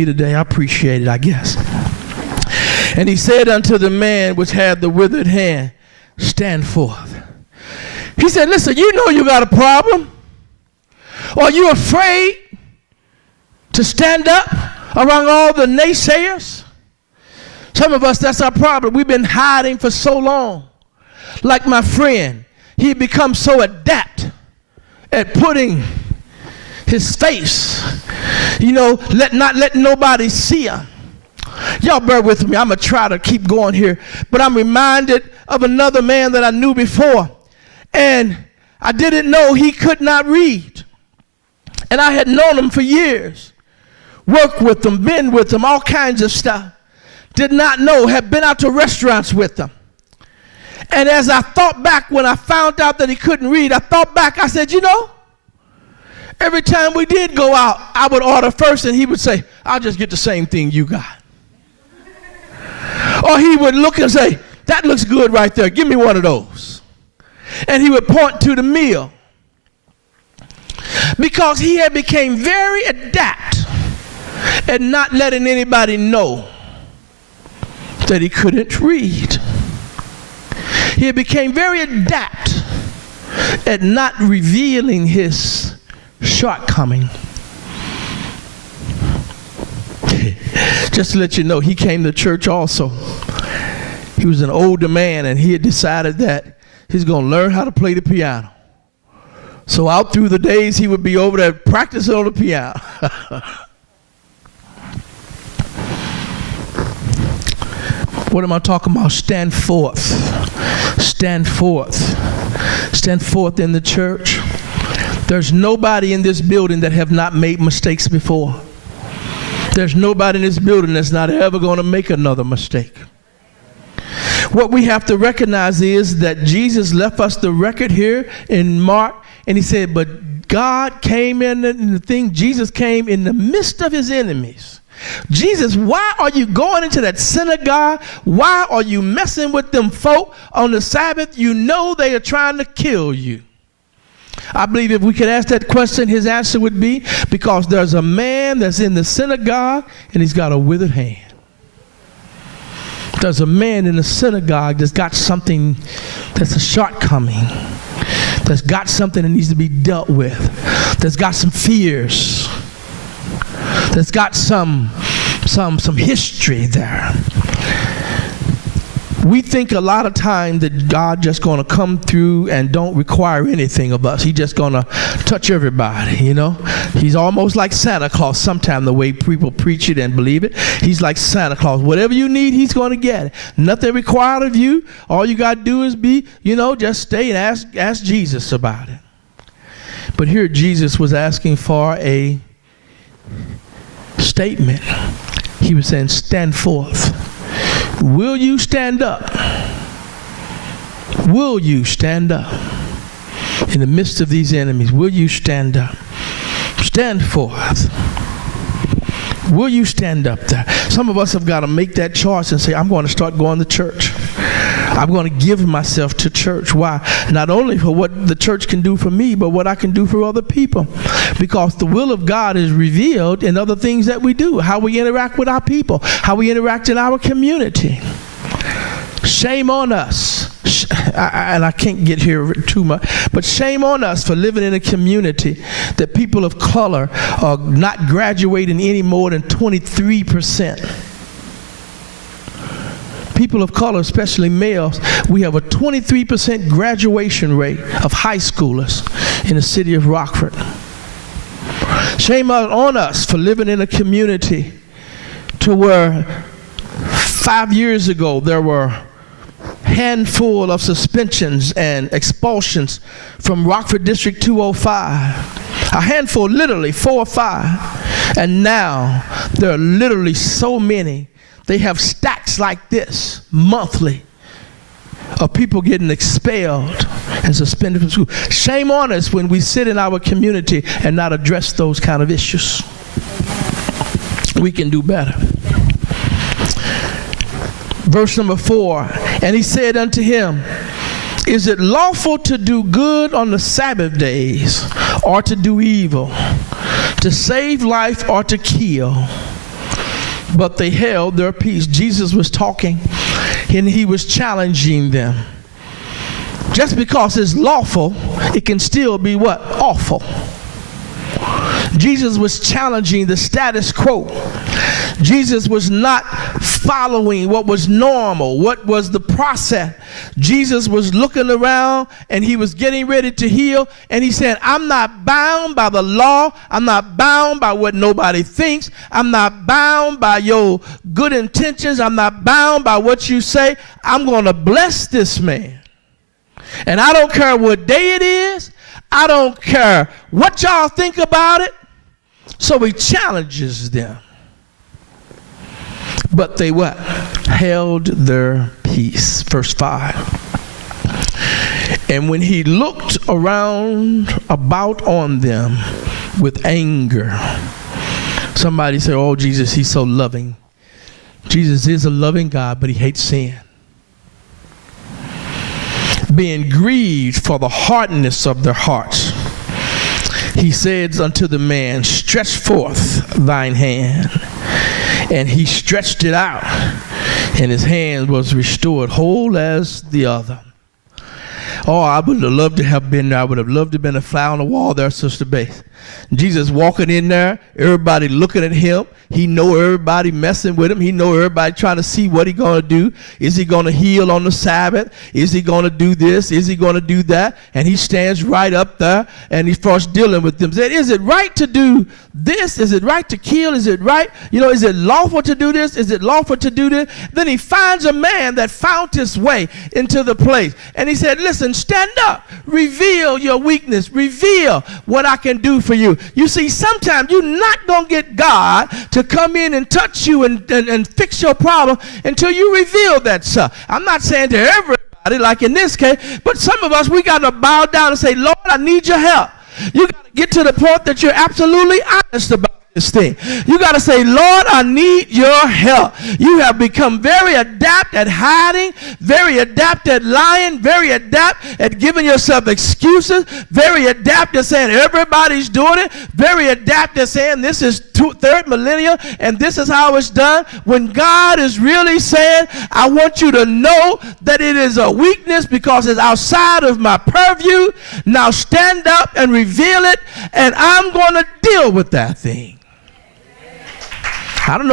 me today. I appreciate it, I guess. And he said unto the man which had the withered hand, stand forth. He said, listen, you know you got a problem. Are you afraid to stand up among all the naysayers? Some of us, that's our problem. We've been hiding for so long. Like my friend, he become so adept at putting his face, not letting nobody see him. Y'all bear with me. I'm going to try to keep going here. But I'm reminded of another man that I knew before. And I didn't know he could not read. And I had known him for years. Worked with him, been with him, all kinds of stuff. Did not know, had been out to restaurants with him. And as I thought back when I found out that he couldn't read, I thought back, I said, every time we did go out, I would order first and he would say, I'll just get the same thing you got. Or he would look and say, that looks good right there. Give me one of those. And he would point to the meal. Because he had became very adept at not letting anybody know that he couldn't read. He became very adept at not revealing his shortcoming. Just to let you know, he came to church also. He was an older man, and he had decided that he's going to learn how to play the piano. So out through the days, he would be over there practicing on the piano. What am I talking about? Stand forth. Stand forth. Stand forth in the church. There's nobody in this building that have not made mistakes before. There's nobody in this building that's not ever going to make another mistake. What we have to recognize is that Jesus left us the record here in Mark, and he said, but God came in the thing. Jesus came in the midst of his enemies. Jesus, why are you going into that synagogue? Why are you messing with them folk on the Sabbath? You know they are trying to kill you. I believe if we could ask that question, his answer would be, because there's a man that's in the synagogue and he's got a withered hand. There's a man in the synagogue that's got something that's a shortcoming, that's got something that needs to be dealt with, that's got some fears, that's got some history there. We think a lot of time that God just going to come through and don't require anything of us. He's just going to touch everybody, He's almost like Santa Claus sometimes, the way people preach it and believe it. He's like Santa Claus. Whatever you need, he's going to get it. Nothing required of you. All you got to do is be, just stay and ask Jesus about it. But here Jesus was asking for a statement. He was saying, stand forth. Will you stand up? Will you stand up in the midst of these enemies? Will you stand up? Stand forth. Will you stand up there? Some of us have got to make that choice and say, I'm going to start going to church. I'm going to give myself to church. Why? Not only for what the church can do for me, but what I can do for other people. Because the will of God is revealed in other things that we do, how we interact with our people, how we interact in our community. Shame on us. And I can't get here too much, but shame on us for living in a community that people of color are not graduating any more than 23%. People of color, especially males, we have a 23% graduation rate of high schoolers in the city of Rockford. Shame on us for living in a community to where 5 years ago there were handful of suspensions and expulsions from Rockford District 205. A handful, literally 4 or 5. And now there are literally so many. They have stacks like this monthly of people getting expelled and suspended from school. Shame on us when we sit in our community and not address those kind of issues. We can do better. Verse number 4, and he said unto him, is it lawful to do good on the Sabbath days, or to do evil, to save life or to kill? but they held their peace. Jesus was talking and he was challenging them. Just because it's lawful, it can still be what? Awful. Jesus was challenging the status quo. Jesus was not following what was normal, what was the process. Jesus was looking around and he was getting ready to heal, and he said, I'm not bound by the law. I'm not bound by what nobody thinks. I'm not bound by your good intentions. I'm not bound by what you say. I'm going to bless this man. And I don't care what day it is. I don't care what y'all think about it. So he challenges them. But they what? Held their peace. Verse 5. And when he looked around about on them with anger. Somebody say, oh, Jesus, he's so loving. Jesus is a loving God, but he hates sin. Being grieved for the hardness of their hearts, he said unto the man, stretch forth thine hand. And he stretched it out, and his hand was restored whole as the other. Oh, I would have loved to have been there. I would have loved to have been a fly on the wall there, Sister Base. Jesus walking in there, everybody looking at him. He know everybody messing with him. He know everybody trying to see what he going to do. Is he going to heal on the Sabbath? Is he going to do this? Is he going to do that? And he stands right up there, and he starts dealing with them. Said, is it right to do this? Is it right to kill? Is it right? Is it lawful to do this? Is it lawful to do this? Then he finds a man that found his way into the place. And he said, listen, stand up. Reveal your weakness. Reveal what I can do for you. You see, sometimes you're not going to get God to come in and touch you and fix your problem until you reveal that stuff. I'm not saying to everybody, like in this case, but some of us, we got to bow down and say, Lord, I need your help. You got to get to the point that you're absolutely honest about this thing. You got to say, Lord, I need your help. You have become very adept at hiding, very adept at lying, very adept at giving yourself excuses, very adept at saying everybody's doing it, very adept at saying this is third millennium and this is how it's done, when God is really saying, I want you to know that it is a weakness because it's outside of my purview. Now stand up and reveal it, and I'm going to deal with that thing. I don't know.